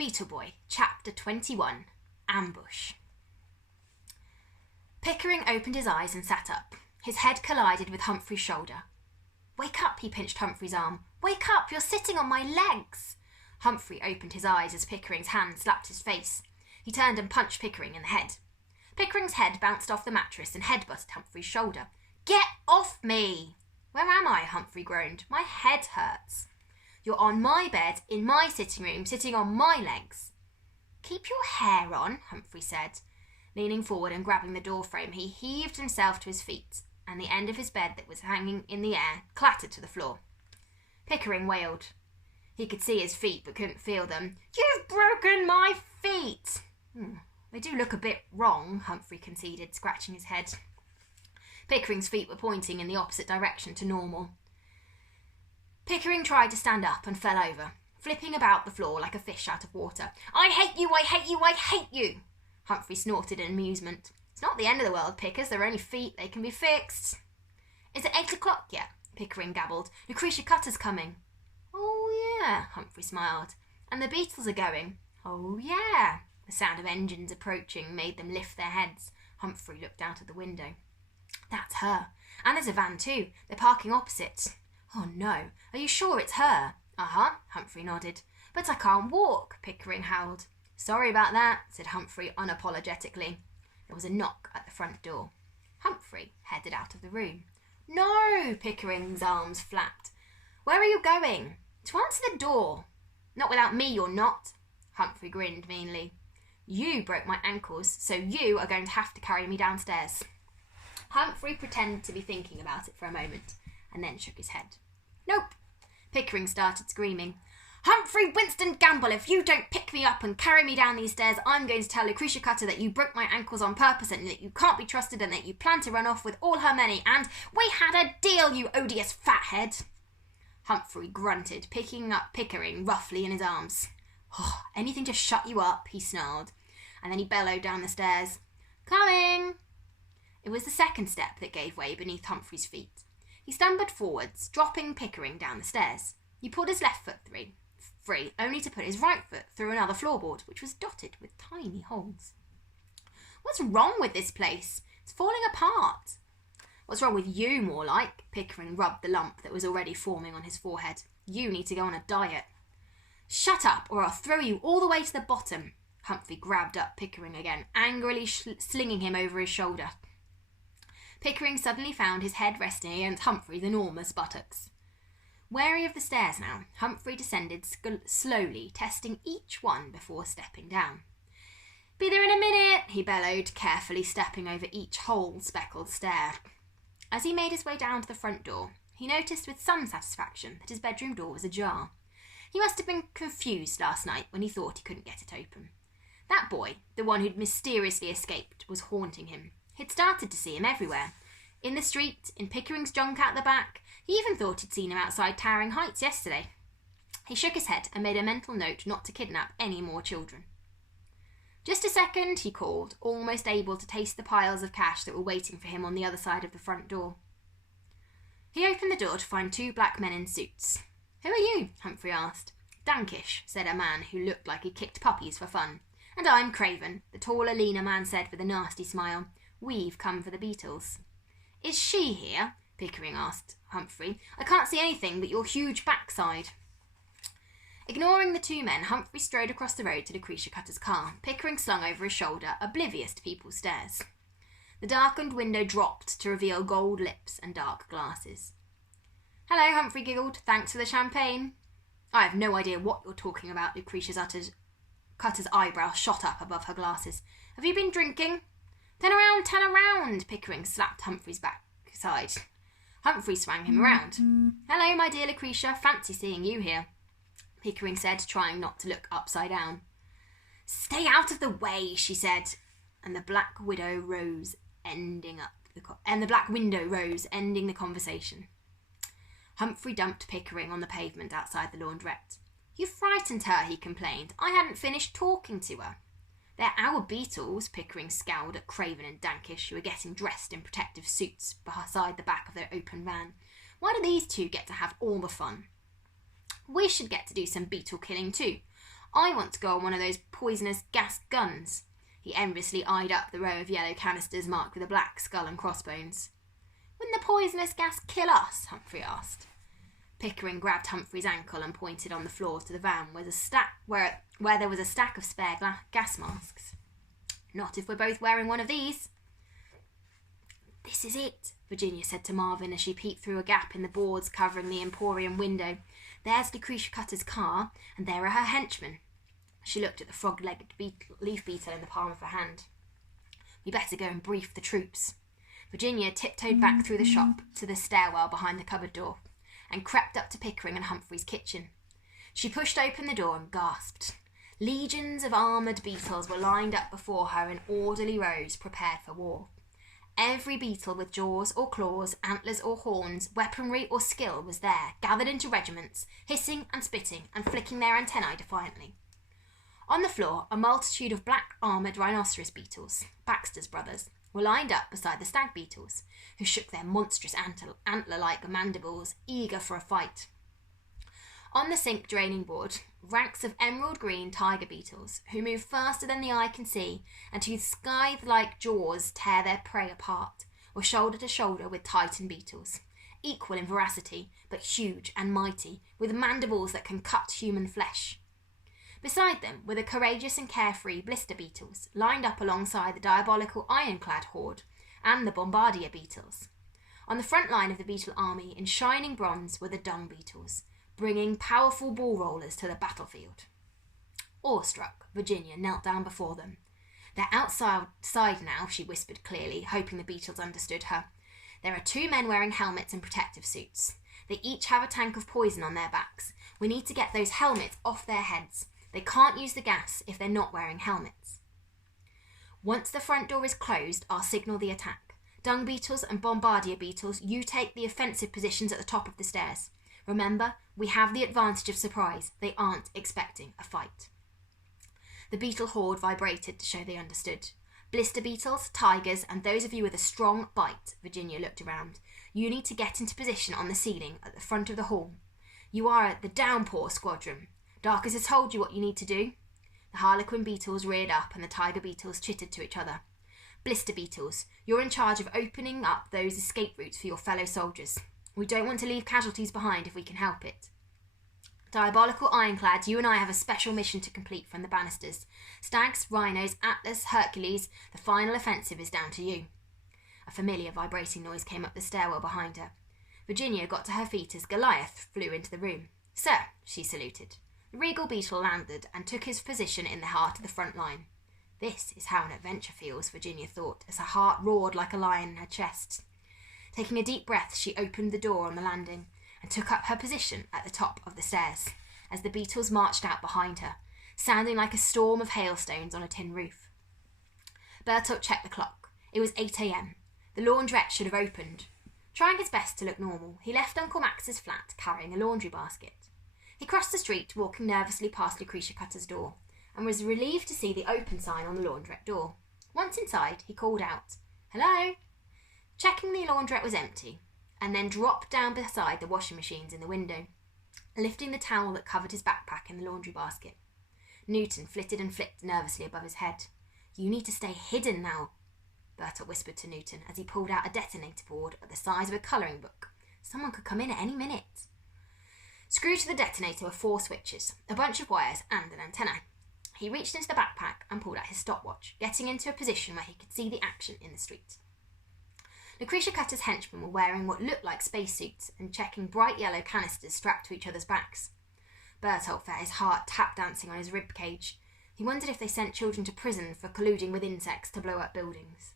Beetle Boy, Chapter 21, Ambush. Pickering opened his eyes and sat up. His head collided with Humphrey's shoulder. "Wake up," he pinched Humphrey's arm. "Wake up, you're sitting on my legs." Humphrey opened his eyes as Pickering's hand slapped his face. He turned and punched Pickering in the head. Pickering's head bounced off the mattress and headbutted Humphrey's shoulder. "Get off me!" "Where am I?" Humphrey groaned. "My head hurts." "You're on my bed, in my sitting room, sitting on my legs." "Keep your hair on," Humphrey said. Leaning forward and grabbing the door frame, he heaved himself to his feet, and the end of his bed that was hanging in the air clattered to the floor. Pickering wailed. He could see his feet but couldn't feel them. "You've broken my feet!" They do look a bit wrong," Humphrey conceded, scratching his head. Pickering's feet were pointing in the opposite direction to normal. Pickering tried to stand up and fell over, flipping about the floor like a fish out of water. "I hate you, I hate you, I hate you!" Humphrey snorted in amusement. "It's not the end of the world, Pickers. They're only feet. They can be fixed." "Is it 8 o'clock yet?" Pickering gabbled. "Lucretia Cutter's coming." "Oh, yeah," Humphrey smiled. "And the Beatles are going." "Oh, yeah." The sound of engines approaching made them lift their heads. Humphrey looked out of the window. "That's her. And there's a van too. They're parking opposite." "Oh, no. Are you sure it's her?" "Uh-huh," Humphrey nodded. "But I can't walk," Pickering howled. "Sorry about that," said Humphrey unapologetically. There was a knock at the front door. Humphrey headed out of the room. "No!" Pickering's arms flapped. "Where are you going?" "To answer the door." "Not without me, you're not." Humphrey grinned meanly. "You broke my ankles, so you are going to have to carry me downstairs." Humphrey pretended to be thinking about it for a moment, and then shook his head. "Nope." Pickering started screaming. "Humphrey Winston Gamble, if you don't pick me up and carry me down these stairs, I'm going to tell Lucretia Cutter that you broke my ankles on purpose and that you can't be trusted and that you plan to run off with all her money and we had a deal, you odious fathead." Humphrey grunted, picking up Pickering roughly in his arms. "Oh, anything to shut you up," he snarled, and then he bellowed down the stairs. "Coming!" It was the second step that gave way beneath Humphrey's feet. He stumbled forwards, dropping Pickering down the stairs. He pulled his left foot free, only to put his right foot through another floorboard, which was dotted with tiny holes. "What's wrong with this place? It's falling apart." "What's wrong with you, more like?" Pickering rubbed the lump that was already forming on his forehead. "You need to go on a diet." "Shut up, or I'll throw you all the way to the bottom." Humphrey grabbed up Pickering again, angrily slinging him over his shoulder. Pickering suddenly found his head resting against Humphrey's enormous buttocks. Wary of the stairs now, Humphrey descended slowly, testing each one before stepping down. "Be there in a minute," he bellowed, carefully stepping over each hole-speckled stair. As he made his way down to the front door, he noticed with some satisfaction that his bedroom door was ajar. He must have been confused last night when he thought he couldn't get it open. That boy, the one who'd mysteriously escaped, was haunting him. He'd started to see him everywhere. In the street, in Pickering's junk out the back. He even thought he'd seen him outside Towering Heights yesterday. He shook his head and made a mental note not to kidnap any more children. "Just a second," he called, almost able to taste the piles of cash that were waiting for him on the other side of the front door. He opened the door to find 2 black men in suits. "Who are you?" Humphrey asked. "Dankish," said a man who looked like he kicked puppies for fun. "And I'm Craven," the taller, leaner man said with a nasty smile. "We've come for the Beatles." "Is she here?" Pickering asked Humphrey. "I can't see anything but your huge backside." Ignoring the 2 men, Humphrey strode across the road to Lucretia Cutter's car, Pickering slung over his shoulder, oblivious to people's stares. The darkened window dropped to reveal gold lips and dark glasses. "Hello," Humphrey giggled. "Thanks for the champagne." "I have no idea what you're talking about," Lucretia Cutter's eyebrow shot up above her glasses. "Have you been drinking?" Turn around, Pickering slapped Humphrey's backside. Humphrey swung him around. "Hello, my dear Lucretia, fancy seeing you here," Pickering said, trying not to look upside down. "Stay out of the way," she said, and the black window rose, ending the conversation. Humphrey dumped Pickering on the pavement outside the laundrette. "You frightened her," he complained. "I hadn't finished talking to her." "They're our Beatles," Pickering scowled at Craven and Dankish, who were getting dressed in protective suits beside the back of their open van. "Why do these 2 get to have all the fun?" "We should get to do some beetle killing too." I want to go on one of those poisonous gas guns. He enviously eyed up the row of yellow canisters marked with a black skull and crossbones. Wouldn't the poisonous gas kill us? Humphrey asked. Pickering grabbed Humphrey's ankle and pointed on the floor to the van where there was a stack of spare gas masks. Not if we're both wearing one of these. This is it, Virginia said to Marvin as she peeped through a gap in the boards covering the Emporium window. There's Lucretia Cutter's car, and there are her henchmen. She looked at the frog-legged leaf beetle in the palm of her hand. We better go and brief the troops. Virginia tiptoed back through the shop to the stairwell behind the cupboard door and crept up to Pickering and Humphrey's kitchen. She pushed open the door and gasped. Legions of armoured beetles were lined up before her in orderly rows, prepared for war. Every beetle with jaws or claws, antlers or horns, weaponry or skill was there, gathered into regiments, hissing and spitting and flicking their antennae defiantly. On the floor, a multitude of black armoured rhinoceros beetles, Baxter's brothers, were lined up beside the stag beetles, who shook their monstrous antler-like mandibles, eager for a fight. On the sink draining board, ranks of emerald green tiger beetles, who move faster than the eye can see and whose scythe-like jaws tear their prey apart, were shoulder to shoulder with titan beetles, equal in voracity, but huge and mighty, with mandibles that can cut human flesh. Beside them were the courageous and carefree blister beetles, lined up alongside the diabolical ironclad horde, and the bombardier beetles. On the front line of the beetle army, in shining bronze, were the dung beetles, bringing powerful ball rollers to the battlefield. Awestruck, Virginia knelt down before them. They're outside now, she whispered clearly, hoping the beetles understood her. There are 2 men wearing helmets and protective suits. They each have a tank of poison on their backs. We need to get those helmets off their heads. They can't use the gas if they're not wearing helmets. Once the front door is closed, I'll signal the attack. Dung beetles and bombardier beetles, you take the offensive positions at the top of the stairs. Remember, we have the advantage of surprise. They aren't expecting a fight. The beetle horde vibrated to show they understood. Blister beetles, tigers, and those of you with a strong bite, Virginia looked around. You need to get into position on the ceiling at the front of the hall. You are the Downpour Squadron. Darkers has told you what you need to do. The harlequin beetles reared up and the tiger beetles chittered to each other. Blister beetles, you're in charge of opening up those escape routes for your fellow soldiers. We don't want to leave casualties behind if we can help it. Diabolical ironclads, you and I have a special mission to complete from the banisters. Stags, rhinos, Atlas, Hercules, the final offensive is down to you. A familiar vibrating noise came up the stairwell behind her. Virginia got to her feet as Goliath flew into the room. Sir, she saluted. The regal beetle landed and took his position in the heart of the front line. This is how an adventure feels, Virginia thought, as her heart roared like a lion in her chest. Taking a deep breath, she opened the door on the landing and took up her position at the top of the stairs as the beetles marched out behind her, sounding like a storm of hailstones on a tin roof. Bertolt checked the clock. It was 8 a.m. The laundrette should have opened. Trying his best to look normal, he left Uncle Max's flat carrying a laundry basket. He crossed the street, walking nervously past Lucretia Cutter's door, and was relieved to see the open sign on the laundrette door. Once inside, he called out, "Hello?" Checking the laundrette was empty, and then dropped down beside the washing machines in the window, lifting the towel that covered his backpack in the laundry basket. Newton flitted and flicked nervously above his head. "You need to stay hidden now," Bertolt whispered to Newton as he pulled out a detonator board at the size of a colouring book. Someone could come in at any minute. Screwed to the detonator were 4 switches, a bunch of wires and an antenna. He reached into the backpack and pulled out his stopwatch, getting into a position where he could see the action in the street. Lucretia Cutter's henchmen were wearing what looked like spacesuits and checking bright yellow canisters strapped to each other's backs. Bertolt felt his heart tap dancing on his rib cage. He wondered if they sent children to prison for colluding with insects to blow up buildings.